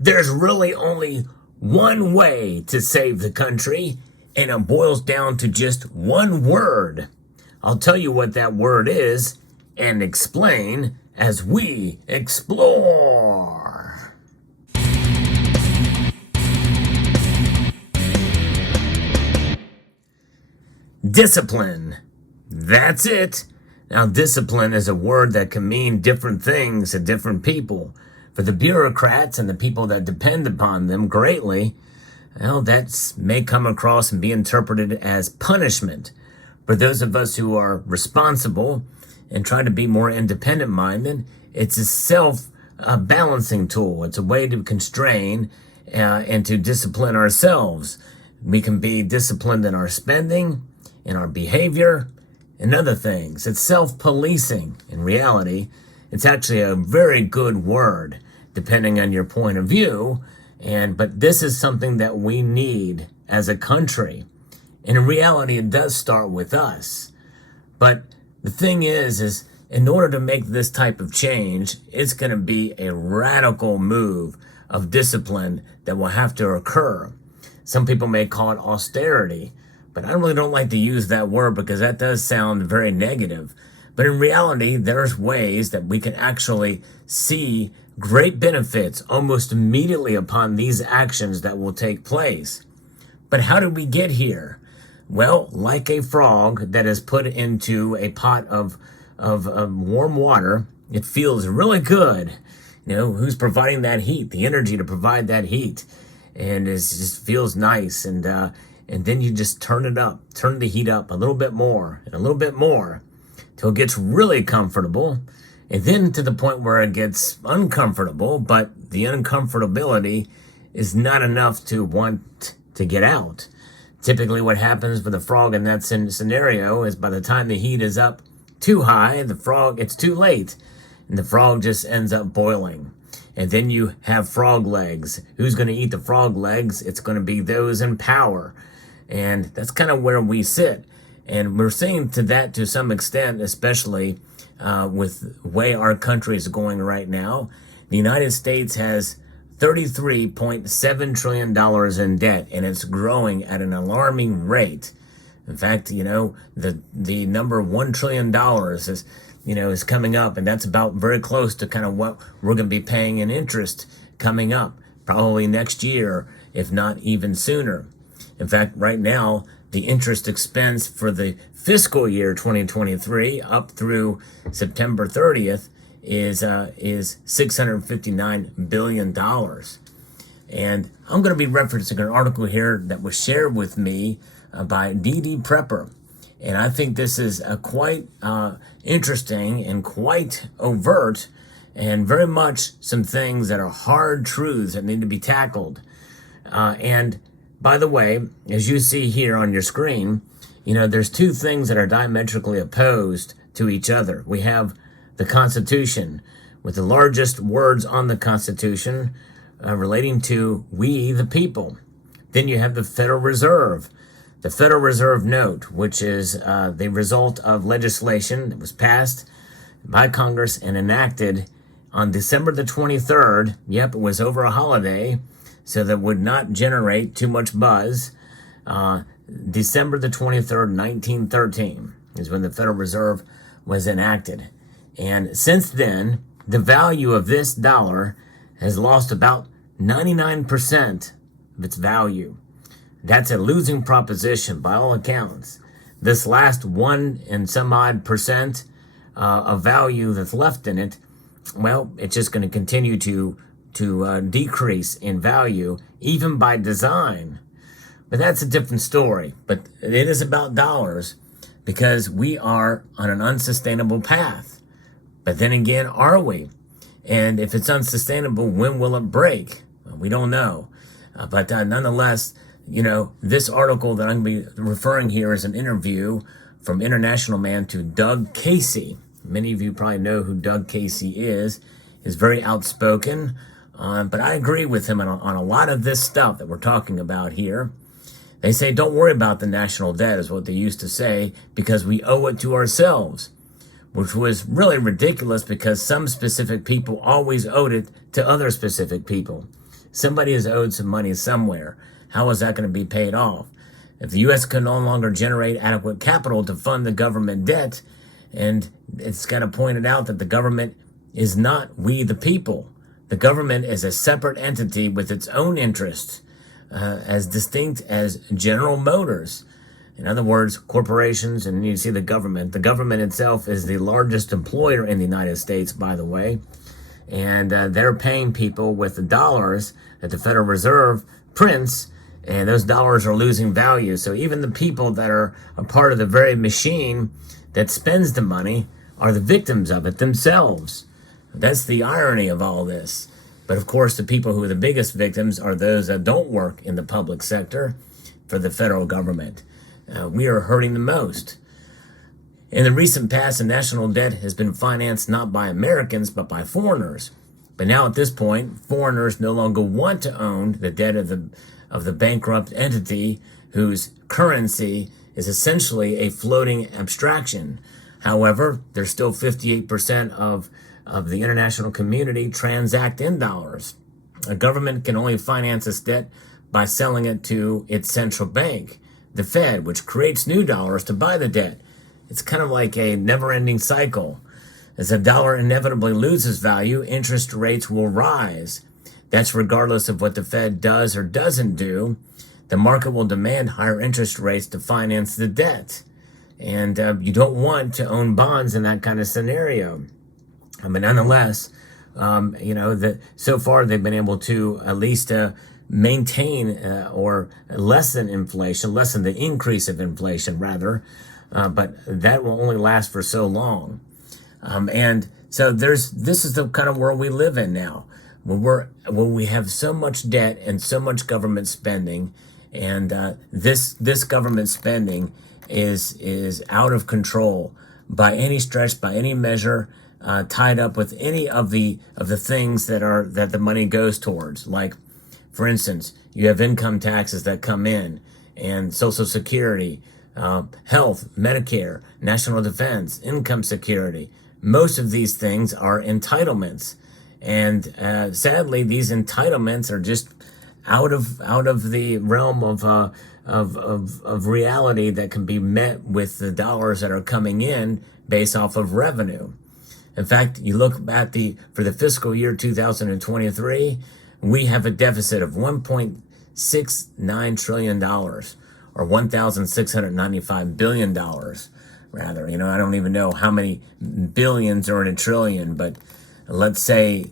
There's really only one way to save the country, and it boils down to just one word. I'll tell you what that word is and explain as we explore. Discipline. That's it. Now, discipline is a word that can mean different things to different people. For the bureaucrats and the people that depend upon them greatly, well, that may come across and be interpreted as punishment. For those of us who are responsible and try to be more independent-minded, it's a self-balancing tool. It's a way to constrain and to discipline ourselves. We can be disciplined in our spending, in our behavior, and other things. It's self-policing. In reality, it's actually a very good word, depending on your point of view. But this is something that we need as a country. And in reality, it does start with us. But the thing is in order to make this type of change, it's going to be a radical move of discipline that will have to occur. Some people may call it austerity, but I really don't like to use that word because that does sound very negative. But in reality, there's ways that we can actually see great benefits almost immediately upon these actions that will take place. But how did we get here? Well, like a frog that is put into a pot of warm water, it feels really good. You know, who's providing that heat, the energy to provide that heat, and it just feels nice. And then you just turn the heat up a little bit more and a little bit more till it gets really comfortable. And then to the point where it gets uncomfortable, but the uncomfortability is not enough to want to get out. Typically what happens for the frog in that scenario is by the time the heat is up too high, it's too late, and the frog just ends up boiling. And then you have frog legs. Who's going to eat the frog legs? It's going to be those in power. And that's kind of where we sit. And we're seeing to that to some extent, especially with the way our country is going right now. The United States has $33.7 trillion in debt, and it's growing at an alarming rate. In fact, you know, the number $1 trillion is coming up, and that's about very close to kind of what we're going to be paying in interest coming up, probably next year, if not even sooner. In fact, right now, the interest expense for the fiscal year 2023 up through September 30th is $659 billion. And I'm going to be referencing an article here that was shared with me by D.D. Prepper. And I think this is quite interesting and quite overt, and very much some things that are hard truths that need to be tackled. And by the way, as you see here on your screen, you know, there's two things that are diametrically opposed to each other. We have the Constitution, with the largest words on the Constitution relating to we, the people. Then you have the Federal Reserve. The Federal Reserve note, which is the result of legislation that was passed by Congress and enacted on December the 23rd. Yep, it was over a holiday, so that would not generate too much buzz. December the 23rd, 1913 is when the Federal Reserve was enacted. And since then, the value of this dollar has lost about 99% of its value. That's a losing proposition by all accounts. This last 1 and some odd percent of value that's left in it, well, it's just going to continue to decrease in value, even by design. But that's a different story. But it is about dollars, because we are on an unsustainable path. But then again, are we? And if it's unsustainable, when will it break? We don't know. But nonetheless, you know, this article that I'm going to be referring here is an interview from International Man to Doug Casey. Many of you probably know who Doug Casey is. He's very outspoken, but I agree with him on a lot of this stuff that we're talking about here. They say, don't worry about the national debt, is what they used to say, because we owe it to ourselves, which was really ridiculous because some specific people always owed it to other specific people. Somebody is owed some money somewhere. How is that going to be paid off? If the U.S. can no longer generate adequate capital to fund the government debt, and it's got to point it out that the government is not we the people. The government is a separate entity with its own interests, as distinct as General Motors. In other words, corporations, and you see the government. The government itself is the largest employer in the United States, by the way, and they're paying people with the dollars that the Federal Reserve prints, and those dollars are losing value. So even the people that are a part of the very machine that spends the money are the victims of it themselves. That's the irony of all this. But of course, the people who are the biggest victims are those that don't work in the public sector for the federal government. We are hurting the most. In the recent past, the national debt has been financed not by Americans, but by foreigners. But now at this point, foreigners no longer want to own the debt of the bankrupt entity whose currency is essentially a floating abstraction. However, there's still 58% of the international community transact in dollars. A government can only finance its debt by selling it to its central bank, the Fed, which creates new dollars to buy the debt. It's kind of like a never-ending cycle. As the dollar inevitably loses value, interest rates will rise. That's regardless of what the Fed does or doesn't do. The market will demand higher interest rates to finance the debt. And you don't want to own bonds in that kind of scenario. But nonetheless, so far they've been able to at least maintain or lessen inflation, lessen the increase of inflation rather, but that will only last for so long. And so this is the kind of world we live in now, where we have so much debt and so much government spending, and this government spending is out of control by any stretch, by any measure, tied up with any of the things that the money goes towards. Like, for instance, you have income taxes that come in, and Social Security, health, Medicare, national defense, income security. Most of these things are entitlements, and sadly, these entitlements are just out of the realm of reality that can be met with the dollars that are coming in based off of revenue. In fact, you look at for the fiscal year 2023, we have a deficit of $1.69 trillion, or $1,695 billion, rather. I don't even know how many billions are in a trillion, but let's say,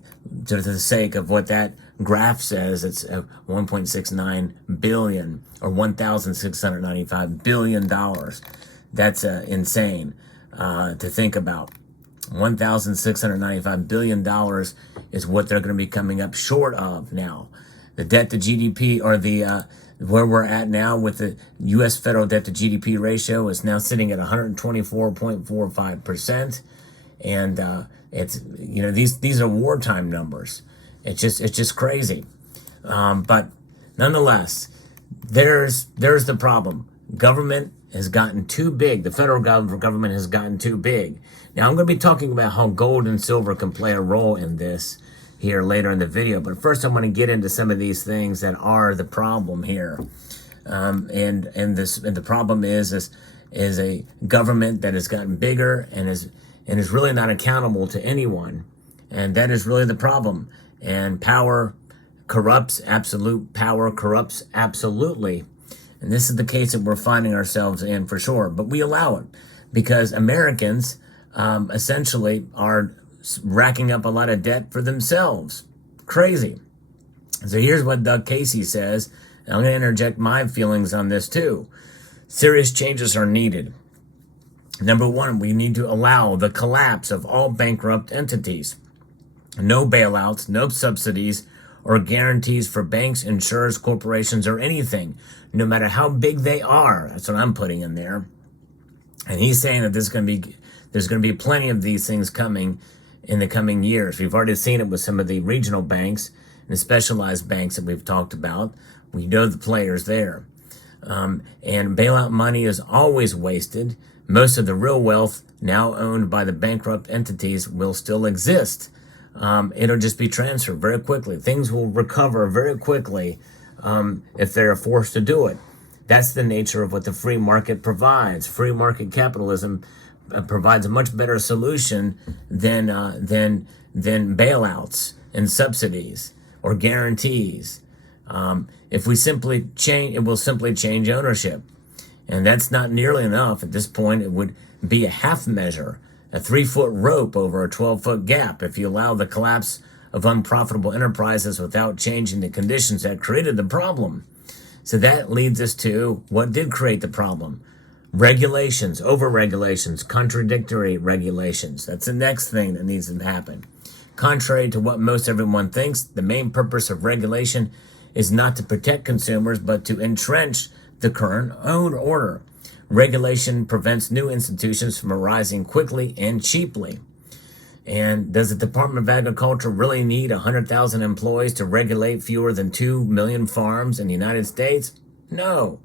to the sake of what that graph says, it's 1.69 billion, or $1,695 billion. That's insane to think about. $1,695 billion is what they're going to be coming up short of now. The debt to GDP, or where we're at now with the U.S. federal debt to GDP ratio, is now sitting at 124.45%, and it's these are wartime numbers. It's just crazy, but nonetheless, there's the problem. Government has gotten too big. The federal government has gotten too big. Now, I'm going to be talking about how gold and silver can play a role in this here later in the video. But first, I want to get into some of these things that are the problem here. And the problem is a government that has gotten bigger and is really not accountable to anyone. And that is really the problem. And power corrupts. Absolute power corrupts absolutely. And this is the case that we're finding ourselves in for sure. But we allow it because Americans essentially are racking up a lot of debt for themselves. Crazy. So here's what Doug Casey says, and I'm going to interject my feelings on this too. Serious changes are needed. Number one, we need to allow the collapse of all bankrupt entities. No bailouts, no subsidies, or guarantees for banks, insurers, corporations, or anything, no matter how big they are. That's what I'm putting in there. And he's saying that there's going to be plenty of these things coming in the coming years. We've already seen it with some of the regional banks and the specialized banks that we've talked about. We know the players there. And bailout money is always wasted. Most of the real wealth now owned by the bankrupt entities will still exist. it'll just be transferred very quickly. Things will recover very quickly if they're forced to do it. That's the nature of what the free market provides. Free market capitalism provides a much better solution than bailouts and subsidies or guarantees. If we simply change, it will simply change ownership. And that's not nearly enough. At this point, it would be a half measure, a 3-foot rope over a 12-foot gap if you allow the collapse of unprofitable enterprises without changing the conditions that created the problem. So that leads us to what did create the problem. Regulations, over-regulations, contradictory regulations. That's the next thing that needs to happen. Contrary to what most everyone thinks, the main purpose of regulation is not to protect consumers, but to entrench the current old order. Regulation prevents new institutions from arising quickly and cheaply. And does the Department of Agriculture really need 100,000 employees to regulate fewer than 2 million farms in the United States? No.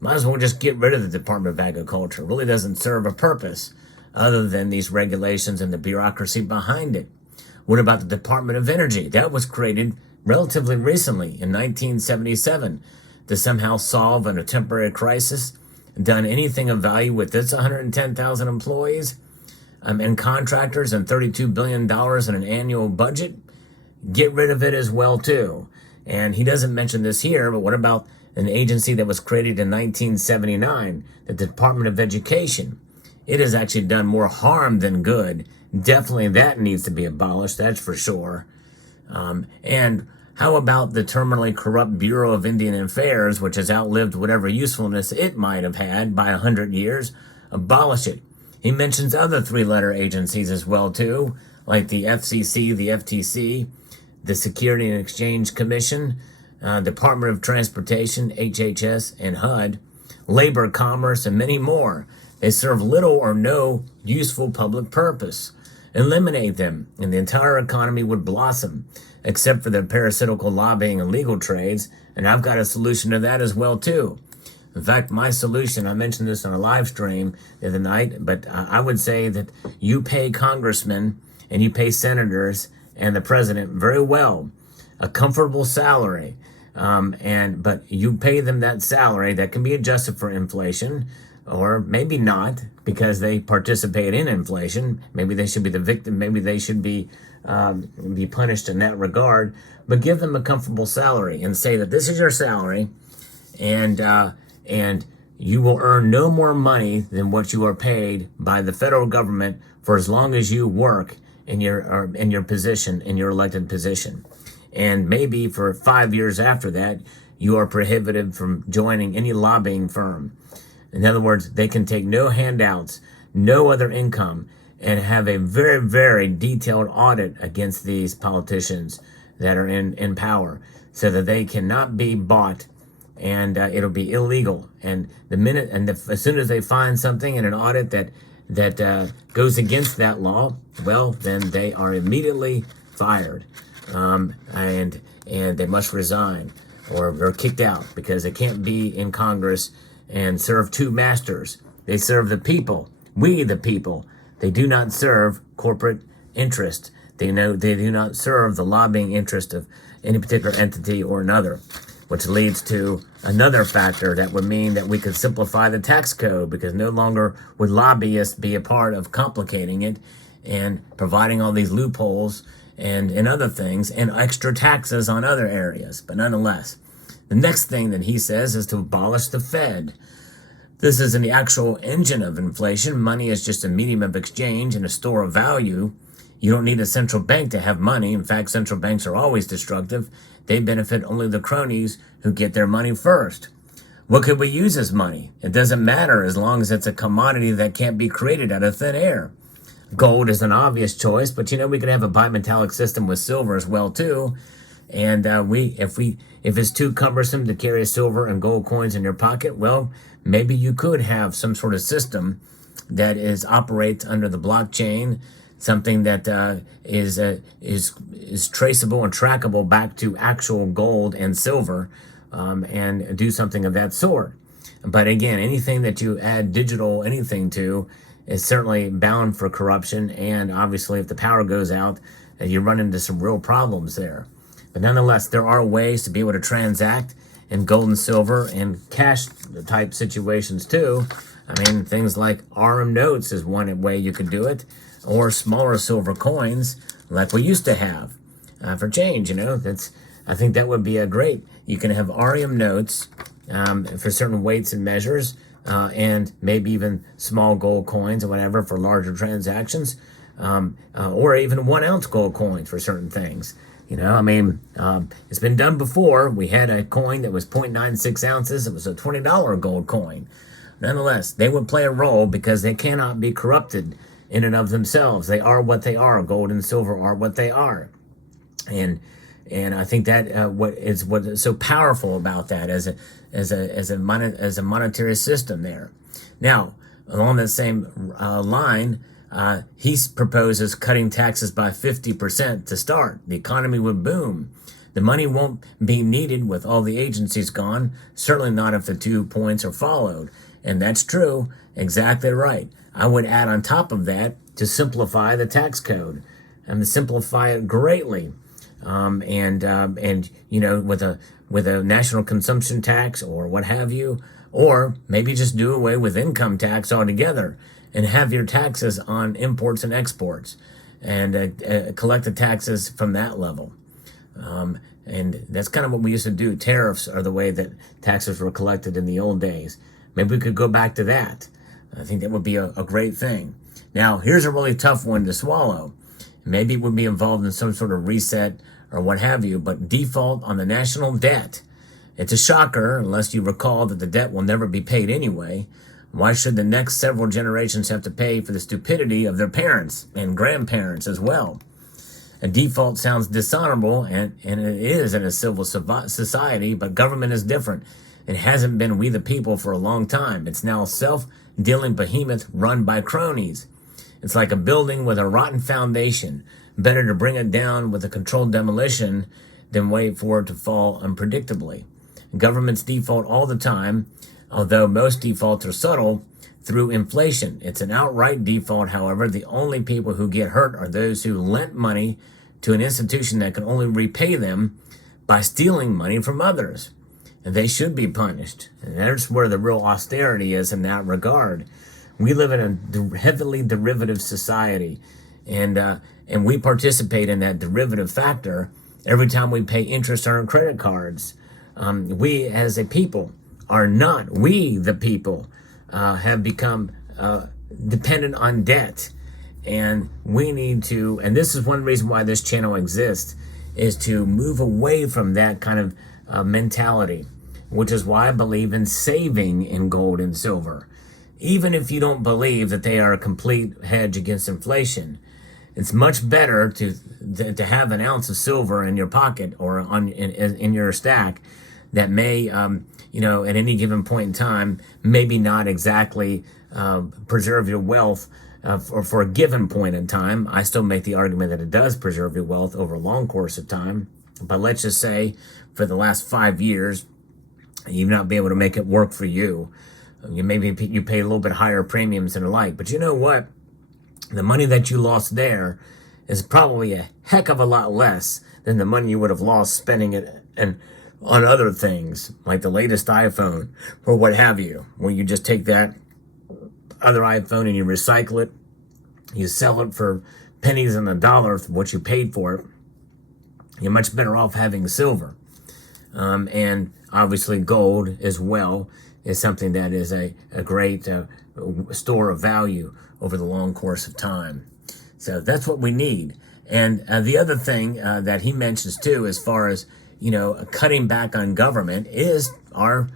Might as well just get rid of the Department of Agriculture. It really doesn't serve a purpose other than these regulations and the bureaucracy behind it. What about the Department of Energy? That was created relatively recently in 1977 to somehow solve a temporary crisis. Done anything of value with its 110,000 employees and contractors and $32 billion in an annual budget? Get rid of it as well, too. And he doesn't mention this here, but what about an agency that was created in 1979, the Department of Education? It has actually done more harm than good. Definitely that needs to be abolished, that's for sure. And how about the terminally corrupt Bureau of Indian Affairs, which has outlived whatever usefulness it might have had by 100 years? Abolish it. He mentions other 3-letter agencies as well, too, like the FCC, the FTC, the Security and Exchange Commission, Department of Transportation, HHS, and HUD, Labor, Commerce, and many more. They serve little or no useful public purpose. Eliminate them, and the entire economy would blossom, except for the parasitical lobbying and legal trades, and I've got a solution to that as well, too. In fact, my solution, I mentioned this on a live stream the other night, but I would say that you pay congressmen and you pay senators and the president very well, a comfortable salary, but you pay them that salary that can be adjusted for inflation, or maybe not, because they participate in inflation. Maybe they should be the victim. Maybe they should be punished in that regard. But give them a comfortable salary and say that this is your salary, and you will earn no more money than what you are paid by the federal government for as long as you work in your position, in your elected position. And maybe for 5 years after that, you are prohibited from joining any lobbying firm. In other words, they can take no handouts, no other income, and have a very, very detailed audit against these politicians that are in power, so that they cannot be bought, and it'll be illegal. And as soon as they find something in an audit that goes against that law, well, then they are immediately fired, and they must resign or they're kicked out, because they can't be in Congress and serve two masters. They serve the people, we the people. They do not serve corporate interest. They do not serve the lobbying interest of any particular entity or another, which leads to another factor that would mean that we could simplify the tax code, because no longer would lobbyists be a part of complicating it and providing all these loopholes and other things and extra taxes on other areas. But nonetheless, the next thing that he says is to abolish the Fed. This isn't the actual engine of inflation. Money is just a medium of exchange and a store of value. You don't need a central bank to have money. In fact, central banks are always destructive. They benefit only the cronies who get their money first. What could we use as money? It doesn't matter as long as it's a commodity that can't be created out of thin air. Gold is an obvious choice, but we could have a bimetallic system with silver as well too. And if it's too cumbersome to carry silver and gold coins in your pocket, well, maybe you could have some sort of system that operates under the blockchain, something that is traceable and trackable back to actual gold and silver, and do something of that sort. But again, anything that you add digital anything to is certainly bound for corruption, and obviously if the power goes out, you run into some real problems there. But nonetheless, there are ways to be able to transact in gold and silver and cash type situations too. I mean, things like RM notes is one way you could do it, or smaller silver coins like we used to have for change. I think that would be a great. You can have RM notes for certain weights and measures, and maybe even small gold coins or whatever for larger transactions, or even 1 ounce gold coins for certain things. It's been done before. We had a coin that was 0.96 ounces. It was a $20 gold coin. Nonetheless, they would play a role because they cannot be corrupted in and of themselves. They are what they are. Gold and silver are what they are. And I think that what is so powerful about that as a monetary system there. Now, along that same line, he proposes cutting taxes by 50% to start. The economy would boom. The money won't be needed with all the agencies gone, certainly not if the 2 points are followed. And that's true, exactly right. I would add on top of that to simplify the tax code and to simplify it greatly. With a national consumption tax or what have you, or maybe just do away with income tax altogether and have your taxes on imports and exports and collect the taxes from that level. And that's kind of what we used to do. Tariffs are the way that taxes were collected in the old days. Maybe we could go back to that. I think that would be a great thing. Now, here's a really tough one to swallow. Maybe it would be involved in some sort of reset or what have you, but default on the national debt. It's a shocker, unless you recall that the debt will never be paid anyway. Why should the next several generations have to pay for the stupidity of their parents and grandparents as well? A default sounds dishonorable, and it is in a civil society, but government is different. It hasn't been we the people for a long time. It's now a self-dealing behemoth run by cronies. It's like a building with a rotten foundation. Better to bring it down with a controlled demolition than wait for it to fall unpredictably. Governments default all the time, although most defaults are subtle through inflation. It's an outright default, however. The only people who get hurt are those who lent money to an institution that can only repay them by stealing money from others. And they should be punished. And that's where the real austerity is in that regard. We live in a heavily derivative society, and we participate in that derivative factor every time we pay interest on our credit cards. We as a people are not, we the people have become dependent on debt. And we need to, and this is one reason why this channel exists, is to move away from that kind of mentality, which is why I believe in saving in gold and silver. Even if you don't believe that they are a complete hedge against inflation, it's much better to have an ounce of silver in your pocket or in your stack that may, at any given point in time, maybe not exactly preserve your wealth for a given point in time. I still make the argument that it does preserve your wealth over a long course of time. But let's just say for the last 5 years, you've not been able to make it work for you. Maybe you pay a little bit higher premiums and the like. But you know what? The money that you lost there is probably a heck of a lot less than the money you would have lost spending it on other things, like the latest iPhone or what have you, where you just take that other iPhone and you recycle it. You sell it for pennies on the dollar for what you paid for it. You're much better off having silver. And obviously gold as well is something that is a great store of value over the long course of time. So that's what we need. And the other thing that he mentions too, as far as, cutting back on government, is our,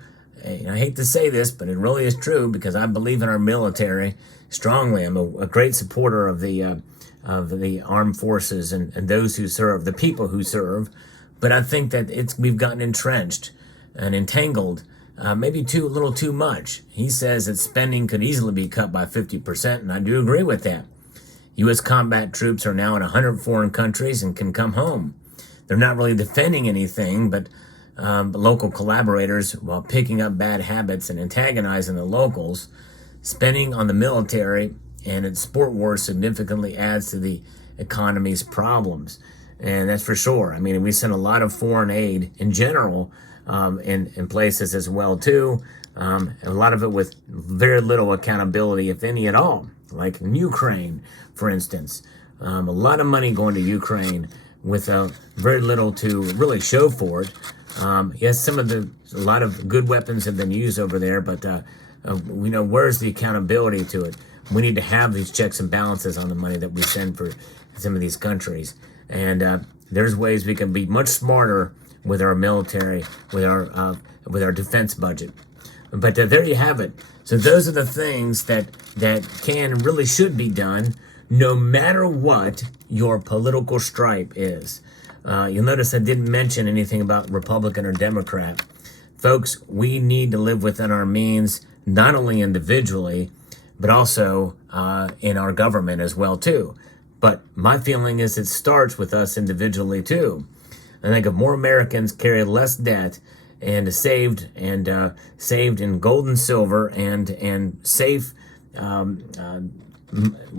I hate to say this, but it really is true because I believe in our military strongly. I'm a great supporter of the armed forces and those who serve, the people who serve. But I think that we've gotten entrenched and entangled, maybe a little too much. He says that spending could easily be cut by 50%, and I do agree with that. U.S. combat troops are now in 100 foreign countries and can come home. They're not really defending anything, but local collaborators, while picking up bad habits and antagonizing the locals. Spending on the military and its sport wars significantly adds to the economy's problems. And that's for sure. I mean, we send a lot of foreign aid in general in places as well, too. And a lot of it with very little accountability, if any at all. Like in Ukraine, for instance. A lot of money going to Ukraine with very little to really show for it. Yes, a lot of good weapons have been used over there, but we know where's the accountability to it. We need to have these checks and balances on the money that we send for some of these countries. And there's ways we can be much smarter with our military, with our defense budget. But there you have it. So those are the things that can and really should be done, no matter what your political stripe is. You'll notice I didn't mention anything about Republican or Democrat. Folks, we need to live within our means, not only individually, but also in our government as well, too. But my feeling is it starts with us individually, too. I think if more Americans carry less debt and saved in gold and silver and safe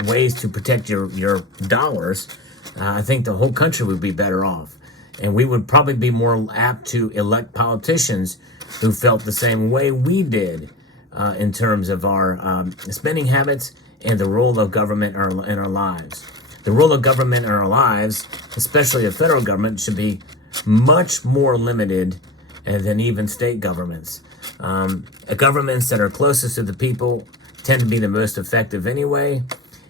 ways to protect your dollars, I think the whole country would be better off. And we would probably be more apt to elect politicians who felt the same way we did in terms of our spending habits and the role of government in our lives. The role of government in our lives, especially the federal government, should be much more limited than even state governments. Governments that are closest to the people tend to be the most effective anyway,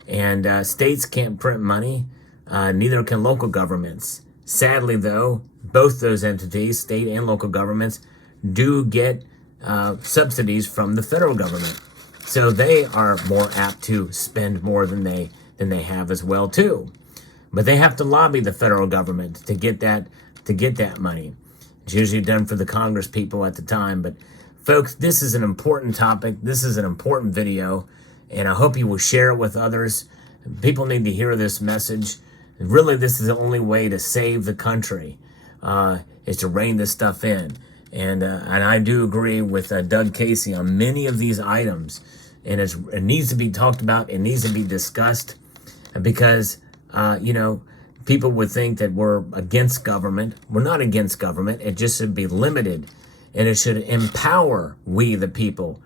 and states can't print money, neither can local governments. Sadly, though, both those entities, state and local governments, do get subsidies from the federal government. So they are more apt to spend more than they have as well, too. But they have to lobby the federal government to get that money. It's usually done for the Congress people at the time. But folks, this is an important topic. This is an important video, and I hope you will share it with others. People need to hear this message. Really, this is the only way to save the country, is to rein this stuff in. And I do agree with Doug Casey on many of these items. And it needs to be talked about. It needs to be discussed because, people would think that we're against government. We're not against government. It just should be limited. And it should empower we, the people,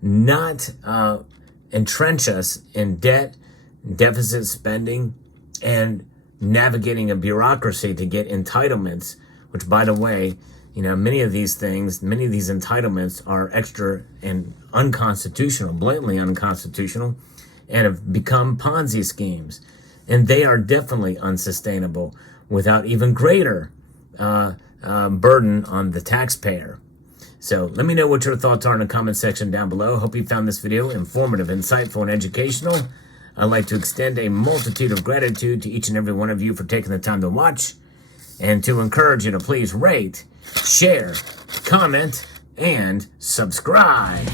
not entrench us in debt, deficit spending, and navigating a bureaucracy to get entitlements, which, by the way, many of these entitlements are extra and unconstitutional, blatantly unconstitutional, and have become Ponzi schemes. And they are definitely unsustainable without even greater burden on the taxpayer. So let me know what your thoughts are in the comment section down below. Hope you found this video informative, insightful, and educational. I'd like to extend a multitude of gratitude to each and every one of you for taking the time to watch, and to encourage you to please rate, share, comment, and subscribe.